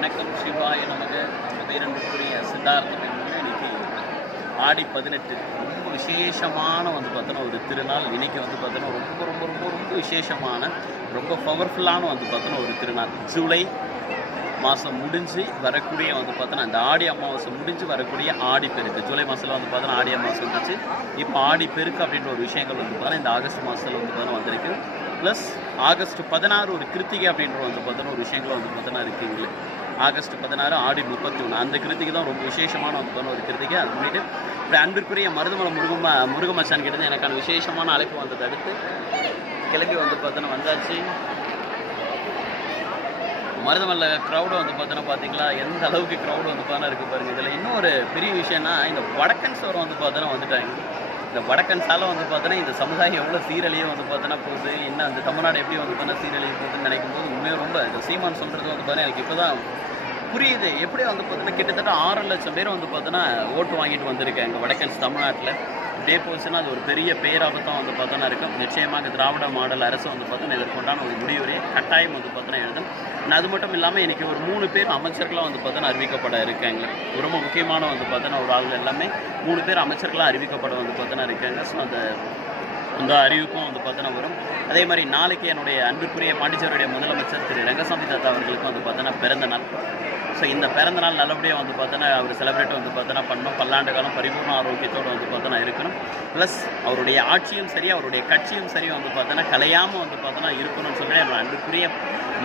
வணக்கம் சிவாய நமக. நம்ம பேரன்புக்குரிய சித்தார்த்த இன்னைக்கு ஆடி 18 ரொம்ப விசேஷமான பார்த்தோன்னா ஒரு திருநாள். இன்னைக்கு பார்த்தோன்னா ரொம்ப ரொம்ப ரொம்ப ரொம்ப விசேஷமான ரொம்ப பவர்ஃபுல்லான பார்த்தோன்னா ஒரு திருநாள். ஜூலை மாதம் முடிஞ்சு வரக்கூடிய பார்த்தோன்னா இந்த ஆடி அமாவாசை முடிஞ்சு வரக்கூடிய ஆடி பெருக்கு. ஜூலை மாதத்தில் பார்த்தோன்னா ஆடி அமாவாசை வந்துச்சு. இப்போ ஆடி பெருக்கு அப்படின்ற ஒரு விஷயங்கள் பார்த்தோன்னா இந்த ஆகஸ்ட் மாதத்தில் பார்த்தோன்னா வந்திருக்கு. ப்ளஸ் ஆகஸ்ட் 16 ஒரு கிருத்திகை அப்படின்ற பார்த்தோன்னா ஒரு விஷயங்கள் பார்த்தோன்னா இருக்குது. ஆகஸ்ட் 16 ஆடி 31 அந்த கிருத்திகை தான் ரொம்ப விசேஷமான பார்த்தோன்னா ஒரு கிருத்திகை. அது முன்னிட்டு இப்படி அன்பிற்குரிய மருதமலை முருகமச்சான் கிட்ட எனக்கான விசேஷமான அழைப்பு வந்ததை அடுத்து கிளம்பி பார்த்தோன்னா வந்தாச்சு. மருதமல்ல க்ரௌடு பார்த்தோன்னா பார்த்தீங்களா எந்த அளவுக்கு க்ரௌடு பார்த்தோன்னா இருக்குது பாருங்கள். இதில் இன்னும் ஒரு பெரிய விஷயம்னா இந்த வடக்கன்ஸ் பார்த்தோன்னா வந்துட்டாங்க. இந்த வடக்கன்ஸால் பார்த்தோன்னா இந்த சமுதாயம் எவ்வளோ சீரழியை பார்த்தோன்னா போகுது, இன்னும் அந்த தமிழ்நாடு எப்படி பார்த்தோன்னா சீரழிவு போகுதுன்னு நினைக்கும் போது உண்மையாக ரொம்ப இந்த சீமான் சொல்கிறது பார்த்தோன்னா எனக்கு இப்போ தான் புரியுது. எப்படி பார்த்தோன்னா கிட்டத்தட்ட 6 லட்சம் பேர் பார்த்தோன்னா ஓட்டு வாங்கிட்டு வந்திருக்காங்க வடக்கன்ஸ் தமிழ்நாட்டில். இப்படியே போச்சுன்னா அது ஒரு பெரிய பேராபத்தான் பார்த்தோன்னா இருக்கும். நிச்சயமாக திராவிட மாடல் அரசு பார்த்தோன்னா இதற்குண்டான ஒரு முடிவுரையை கட்டாயம் பார்த்தோன்னா எழுதும். அது மட்டும் இல்லாமல் இன்றைக்கி ஒரு 3 பேர் அமைச்சர்களாக பார்த்தோன்னா அறிவிக்கப்பட இருக்காங்க. ரொம்ப முக்கியமான பார்த்தோன்னா ஒரு ஆள் எல்லாமே 3 பேர் அமைச்சர்களாக அறிவிக்கப்பட பார்த்தோன்னா இருக்காங்க. ஸோ அந்த அறிவிப்பும் பார்த்தோன்னா வரும். அதே மாதிரி நாளைக்கு என்னுடைய அன்புக்குரிய பாண்டிச்சேரியுடைய முதலமைச்சர் திரு ரங்கசாமி தாத்தா அவர்களுக்கும் பார்த்தோன்னா பிறந்த நாள். ஸோ இந்த பிறந்த நாள் நல்லபடியாக பார்த்தோன்னா அவர் செலிப்ரேட் பார்த்தோன்னா பண்ணணும். பல்லாண்டு காலம் பரிபூர்ண ஆரோக்கியத்தோடு பார்த்தோன்னா இருக்கணும். ப்ளஸ் அவருடைய ஆட்சியும் சரி அவருடைய கட்சியும் சரி பார்த்தோன்னா கலையாமல் பார்த்தோன்னா இருக்கணும்னு சொல்லி என்னோட அன்புக்குரிய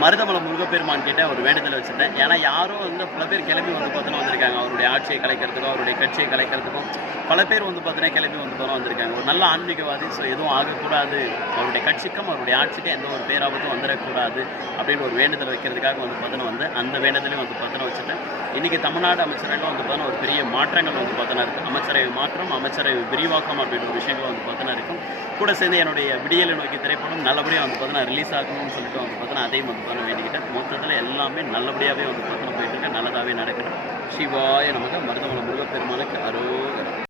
மருதமலை முருகப்பெருமான் கிட்டே ஒரு வேண்டுதல் வச்சுட்டேன். ஏன்னா யாரும் பல பேர் கிளம்பி பார்த்தோன்னா வந்திருக்காங்க. அவருடைய ஆட்சியை கலைக்கிறதுக்கும் அவருடைய கட்சியை கலைக்கிறதுக்கும் பல பேர் பார்த்தோன்னா கிளம்பி பார்த்தோன்னா வந்திருக்காங்க. ஒரு நல்ல ஆன்மீகவாதி. ஸோ எதுவும் ஆகக்கூடாது, அவருடைய கட்சிக்கும் அவருடைய ஆட்சிக்கும் எந்த ஒரு பேராபத்தும் வந்துடக்கூடாது அப்படின்னு ஒரு வேண்டுதல் வைக்கிறதுக்காக பார்த்தோன்னா அந்த வேண்டுதலையும் பார்த்தோன்னா வச்சுட்டேன். இன்றைக்கி தமிழ்நாடு அமைச்சரவையில் பார்த்தோன்னா ஒரு பெரிய மாற்றங்கள் பார்த்தோன்னா இருக்குது. அமைச்சரவை மாற்றம், அமைச்சரவை விரிவாக்கம் அப்படின்ற ஒரு விஷயங்கள் பார்த்தோன்னா இருக்கும். கூட சேர்ந்து என்னுடைய விடியலை நோக்கி திரைப்படம் நல்லபடியாக பார்த்தோன்னா ரிலீஸ் ஆகணும்னு சொல்லிட்டு பார்த்தோன்னா அதையும் பார்த்தோன்னா வேண்டிக்கிட்டேன். மொத்தத்தில் எல்லாமே நல்லபடியாகவே பார்த்தோன்னா போயிட்டு இருக்கு. நல்லதாகவே நடக்கணும். சிவாய நமக்கு. மருதமலை முருகப்பெருமானுக்கு அரோகரம்.